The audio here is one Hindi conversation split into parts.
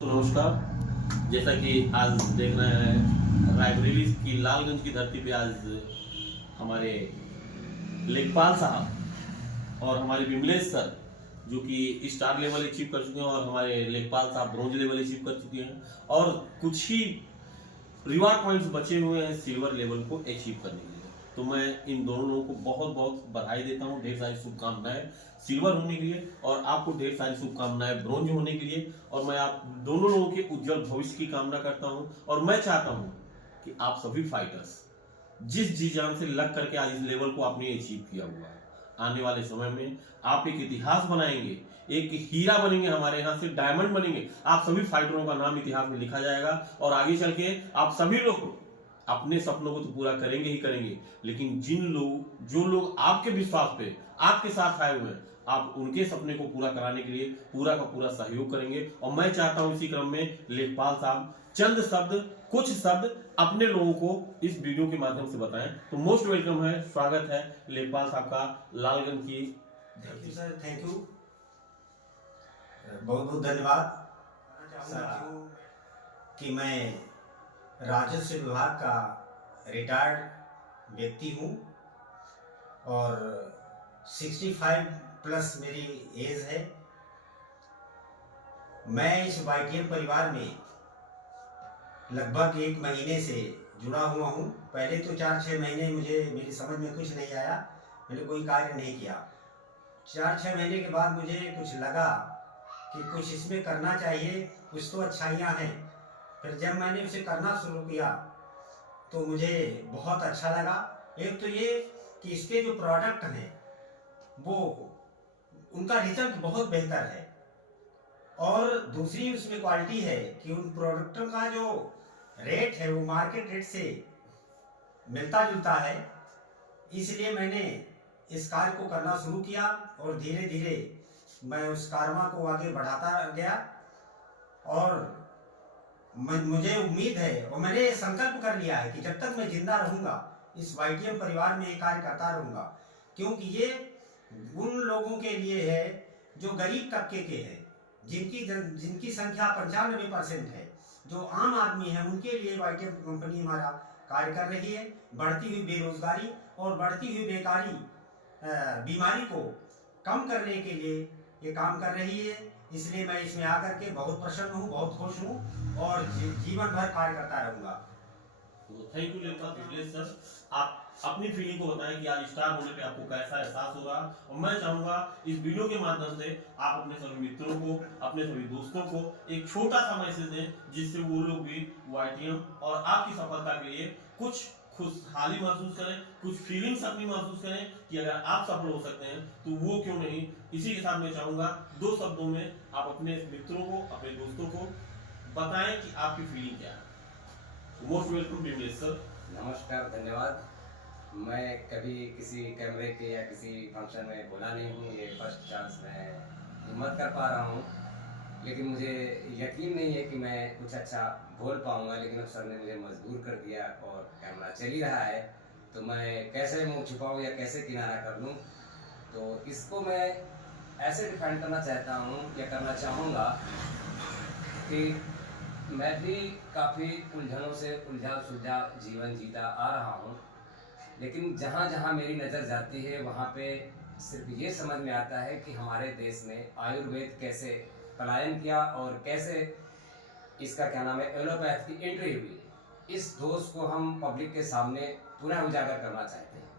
तो नमस्कार। जैसा कि आज देख रहे हैं रायबरेली की लालगंज की धरती पे आज हमारे लेखपाल साहब और हमारे विमलेश सर जो कि स्टार लेवल अचीव कर चुके हैं और हमारे लेखपाल साहब ब्रॉन्ज लेवल अचीव कर चुके हैं और कुछ ही रिवार्ड पॉइंट्स बचे हुए हैं सिल्वर लेवल को अचीव करने के लिए। तो मैं इन दोनों लोगों को बहुत बहुत बधाई देता हूँ, ढेर सारी शुभकामनाएं सिल्वर होने के लिए और आपको ढेर सारी शुभकामनाएं ब्रॉन्ज होने के लिए। और मैं आप दोनों लोगों के उज्जवल भविष्य की कामना करता हूँ और मैं चाहता हूँ कि आप सभी फाइटर्स जिस जी जान से लग करके आज इस लेवल को आपने अचीव किया हुआ है, आने वाले समय में आप एक इतिहास बनाएंगे, एक हीरा बनेंगे, हमारे यहाँ से डायमंड बनेंगे। आप सभी फाइटरों का नाम इतिहास में लिखा जाएगा और आगे चल के आप सभी लोग अपने सपनों को तो पूरा करेंगे ही करेंगे, लेकिन जो लोग आपके विश्वास पे आपके साथ आए हुए हैं, आप उनके सपने को पूरा कराने के लिए पूरा का पूरा सहयोग करेंगे। और मैं चाहता हूं इसी क्रम में लेखपाल साहब चंद शब्द, कुछ शब्द अपने लोगों को इस वीडियो के माध्यम से बताएं। तो मोस्ट वेलकम है, स्वागत है लेखपाल साहब का लालगंज की धरती। सर, थैंक यू, बहुत बहुत धन्यवाद कि मैं राजस्व विभाग का रिटायर्ड व्यक्ति हूँ और 65 प्लस मेरी एज है। मैं इस YTM परिवार में लगभग 1 महीने से जुड़ा हुआ हूँ। पहले तो 4-6 महीने मेरी समझ में कुछ नहीं आया, मैंने कोई कार्य नहीं किया। 4-6 महीने के बाद मुझे कुछ लगा कि कुछ इसमें करना चाहिए, कुछ तो अच्छाइयाँ हैं। फिर जब मैंने उसे करना शुरू किया तो मुझे बहुत अच्छा लगा। एक तो ये कि इसके जो प्रोडक्ट हैं वो उनका रिजल्ट बहुत बेहतर है और दूसरी उसमें क्वालिटी है कि उन प्रोडक्टों का जो रेट है वो मार्केट रेट से मिलता जुलता है। इसलिए मैंने इस कार्य को करना शुरू किया और धीरे धीरे मैं उस कारमा को आगे बढ़ाता गया और मुझे उम्मीद है और मैंने संकल्प कर लिया है कि जब तक मैं जिंदा रहूंगा इस YTM परिवार में ये कार्य करता रहूंगा, क्योंकि ये उन लोगों के लिए है जो गरीब तबके के हैं, जिनकी संख्या 95% है, जो आम आदमी है, उनके लिए YTM कंपनी हमारा कार्य कर रही है। बढ़ती हुई बेरोजगारी और बढ़ती हुई बेकारी बीमारी को कम करने के लिए ये काम कर रही है। इसलिए मैं इसमें आकर के बहुत प्रसन्न हूँ, बहुत खुश हूँ और जीवन भर कार्य करता रहूंगा। तो थैंक यू विमलेश सर। आप अपनी फीलिंग को बताएं कि आज स्टार होने पे आपको कैसा एहसास हो रहा। और मैं चाहूंगा इस वीडियो के माध्यम से आप अपने सभी मित्रों को, अपने सभी दोस्तों को एक छोटा सा मैसेज दें जिससे वो लोग भी YTM और आपकी सफलता के लिए कुछ खुशहाली महसूस करें, कुछ फीलिंग्स अपनी महसूस करें कि अगर आप सफल हो सकते हैं तो वो क्यों नहीं। इसी के साथ मैं चाहूंगा 2 शब्दों में आप अपने मित्रों को, अपने दोस्तों को बताएं कि आपकी फीलिंग क्या है। Most welcome Vimlesh sir. नमस्कार, धन्यवाद। मैं कभी किसी कैमरे के या किसी फंक्शन में बोला नहीं हूँ, ये फर्स्ट चांस मैं हिम्मत कर पा रहा हूँ, लेकिन मुझे यकीन नहीं है कि मैं कुछ अच्छा बोल पाऊँगा। लेकिन अब सर ने मुझे मजबूर कर दिया और कैमरा चल ही रहा है तो मैं कैसे मुँह छुपाऊँ या कैसे किनारा कर लूँ। तो इसको मैं ऐसे डिफाइन करना चाहता हूँ या करना चाहूँगा कि मैं भी काफ़ी उलझनों से उलझा सुलझा जीवन जीता आ रहा हूँ, लेकिन जहाँ जहाँ मेरी नज़र जाती है वहाँ पे सिर्फ ये समझ में आता है कि हमारे देश में आयुर्वेद कैसे पलायन किया और कैसे इसका क्या नाम है एलोपैथ की एंट्री हुई। इस दोष को हम पब्लिक के सामने पुनः उजागर करना चाहते हैं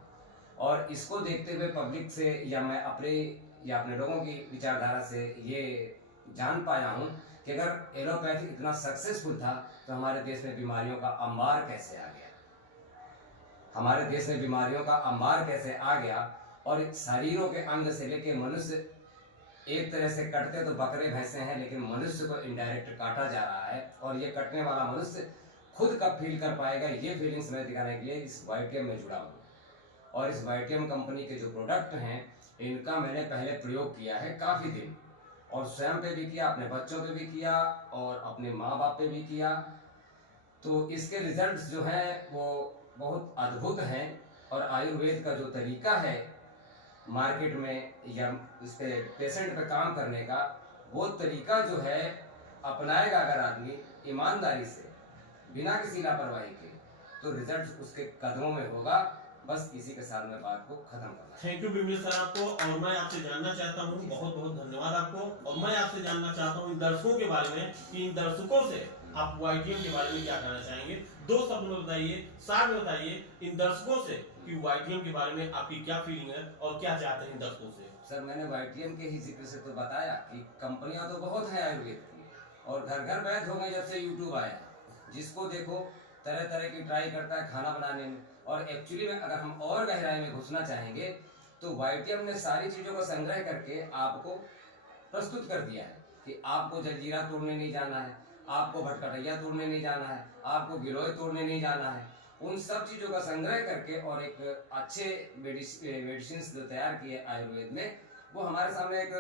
और इसको देखते हुए पब्लिक से या मैं अपने लोगों की विचारधारा से ये जान पाया हूँ कि अगर एलोपैथी इतना सक्सेसफुल था तो हमारे देश में बीमारियों का अंबार कैसे आ गया, हमारे देश में बीमारियों का अंबार कैसे आ गया। और शरीरों के अंग से लेके मनुष्य एक तरह से कटते तो बकरे भैंसे हैं, लेकिन मनुष्य को इनडायरेक्ट काटा जा रहा है और ये कटने वाला मनुष्य खुद कब फील कर पाएगा, ये फीलिंग्स मैं दिखाने के लिए इस YTM में जुड़ा हूँ। और इस YTM कंपनी के जो प्रोडक्ट हैं इनका मैंने पहले प्रयोग किया है काफ़ी दिन, और स्वयं पे भी किया, अपने बच्चों पे भी किया और अपने माँ बाप पे भी किया। तो इसके रिजल्ट्स जो हैं वो बहुत अद्भुत हैं और आयुर्वेद का जो तरीका है मार्केट में या उस पे पेशेंट पे काम करने का, वो तरीका जो है अपनाएगा अगर आदमी ईमानदारी से, बिना किसी लापरवाही के, तो रिजल्ट उसके कदमों में होगा। बस इसी के साथ मैं बात को खत्म करना। थैंक यू बिमलेश सर आपको। और मैं आपसे जानना चाहता हूँ, बहुत बहुत धन्यवाद आपको। और मैं आपसे जानना चाहता हूँ इन दर्शकों के बारे में कि इन दर्शकों से आप YTM के बारे में क्या कहना चाहेंगे। 2 शब्द में बताइए, साथ में बताइए इन दर्शकों से कि YTM के बारे में आपकी क्या फीलिंग है और क्या चाहते हैं इन दर्शकों से। सर मैंने YTM के ही जिक्र से तो बताया कि कंपनियां तो बहुत हैं आयुर्वेद की, और घर घर वैध हो गए जब से यूट्यूब आया। जिसको देखो तरह तरह की ट्राई करता है खाना बनाने में। और एक्चुअली में अगर हम और गहराई में घुसना चाहेंगे तो YTM ने सारी चीज़ों का संग्रह करके आपको प्रस्तुत कर दिया है कि आपको जलजीरा तोड़ने नहीं जाना है, आपको भटकटैया तोड़ने नहीं जाना है, आपको गिलोय तोड़ने नहीं जाना है। उन सब चीज़ों का संग्रह करके और एक अच्छे मेडिसिन जो तैयार किए आयुर्वेद में, वो हमारे सामने एक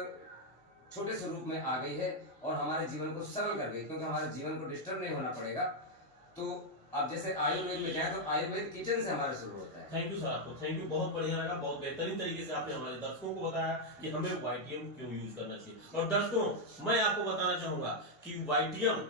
छोटे से रूप में आ गई है और हमारे जीवन को सरल कर गई, क्योंकि हमारे जीवन को डिस्टर्ब नहीं होना पड़ेगा। तो अब जैसे आयुर्वेद में जाए तो आयुर्वेद किचन से हमारे शुरू होता है। थैंक यू सर आपको, थैंक यू, बहुत बढ़िया लगा। बहुत बेहतरीन तरीके से आपने हमारे दर्शकों को बताया कि हमें YTM क्यों यूज करना चाहिए। और दर्शकों मैं आपको बताना चाहूंगा कि YTM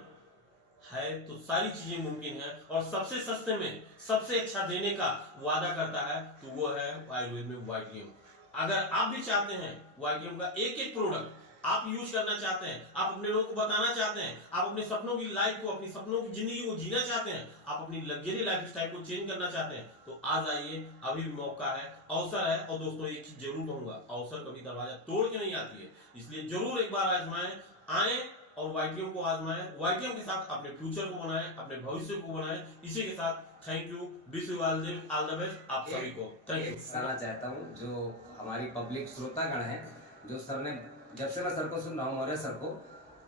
है तो सारी चीजें मुमकिन है, और सबसे सस्ते में सबसे अच्छा देने का वादा करता है तो वो है आयुर्वेद में YTM। अगर आप भी चाहते हैं YTM का एक एक प्रोडक्ट आप यूज करना चाहते हैं, आप अपने लोगों को बताना चाहते हैं, आप अपने सपनों की लाइफ को, अपनी सपनों की जिंदगी को जीना चाहते हैं, आप अपनी लग्जरी लाइफ स्टाइल को चेंज करना चाहते हैं, तो आज आइए, अभी भी मौका है, अवसर है। और दोस्तों एक चीज जरूर कहूंगा, अवसर कभी दरवाजा तोड़ के नहीं आती है, इसलिए जरूर एक बार आजमाएं, आए और YTM को आजमाएं। YTM के साथ अपने फ्यूचर को बनाएं, अपने भविष्य को बनाएं। इसी के साथ thank you, wish you all the best आप सभी को। Thank you. कहना चाहता हूँ जो हमारी पब्लिक श्रोतागण है, जो सर ने, जब से मैं सर को सुन रहा हूँ, मौर्य सर को,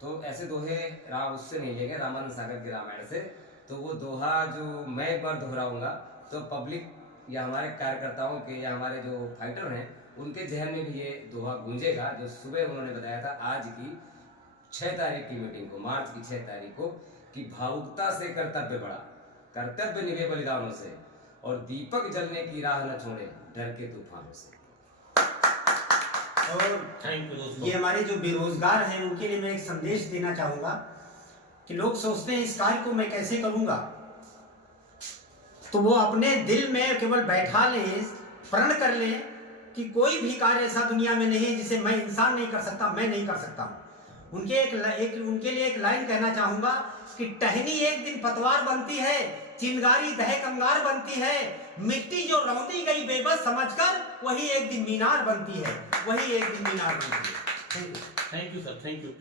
तो ऐसे दोहे राम उससे नहीं लेंगे, रामानंद सागर के रामायण से। तो वो दोहा जो मैं एक बार दोहराऊंगा तो पब्लिक या हमारे कार्यकर्ताओं के या हमारे जो फाइटर हैं उनके जहन में भी ये दोहा गूंजेगा, जो सुबह उन्होंने बताया था आज की 6 तारीख की मीटिंग को, मार्च की 6 तारीख को, कि भावुकता से कर्तव्य बढ़ा, कर्तव्य निभे बलिदानों से, और दीपक जलने की राह न छोड़े डर के तूफानों से। और थैंक यू दोस्तों। ये हमारे जो बेरोजगार हैं उनके लिए मैं एक संदेश देना चाहूंगा कि लोग सोचते हैं इस कार्य को मैं कैसे करूंगा, तो वो अपने दिल में केवल बैठा लें, प्रण कर लें कि कोई भी कार्य ऐसा दुनिया में नहीं है जिसे मैं इंसान नहीं कर सकता, मैं नहीं कर सकता। उनके लिए एक लाइन कहना चाहूंगा कि टहनी एक दिन पतवार बनती है, चिंगारी दहक अंगार बनती है, मिट्टी जो रौंदी गई बेबस समझकर वही एक दिन मीनार बनती है, वही एक दिन मीनार बनती है। Thank you sir, thank you.